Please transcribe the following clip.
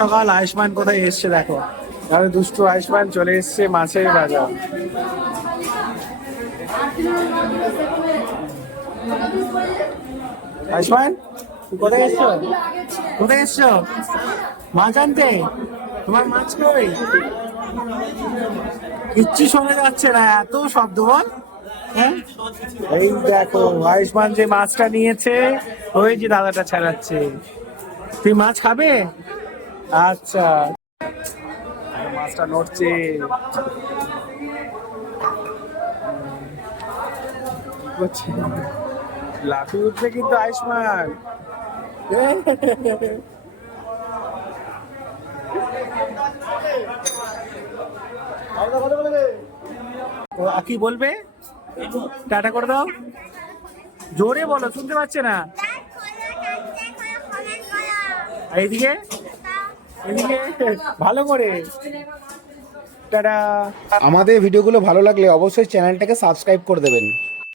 সকাল আয়ুষ্মান কোথায় এসছে দেখো, তাহলে দুষ্টু আয়ুষ্মান চলে এসছে মাছের বাজার। আয়ুষ্মান কোথায় এসছো, কোথায় এসছো মাছ আনতে? তোমার মাছ কই? কিচ্ছু শোনা যাচ্ছে না, এত শব্দ বল। হ্যাঁ এই দেখো আয়ুষ্মান যে মাছটা নিয়েছে, ওই যে দাদাটা ছাড়াচ্ছে। তুই মাছ খাবে? আচ্ছা, মাছটা নড়ছে। লাফিয়ে উঠছে কিন্তু আয়ুষ্মান। কি বলবে? টাটা করে দাও, জোরে বলো, শুনতে পাচ্ছে না। এইদিকে এদিকে ভালো করে টাটা। আমাদের ভিডিওগুলো ভালো লাগলে অবশ্যই চ্যানেলটাকে সাবস্ক্রাইব করে দেবেন।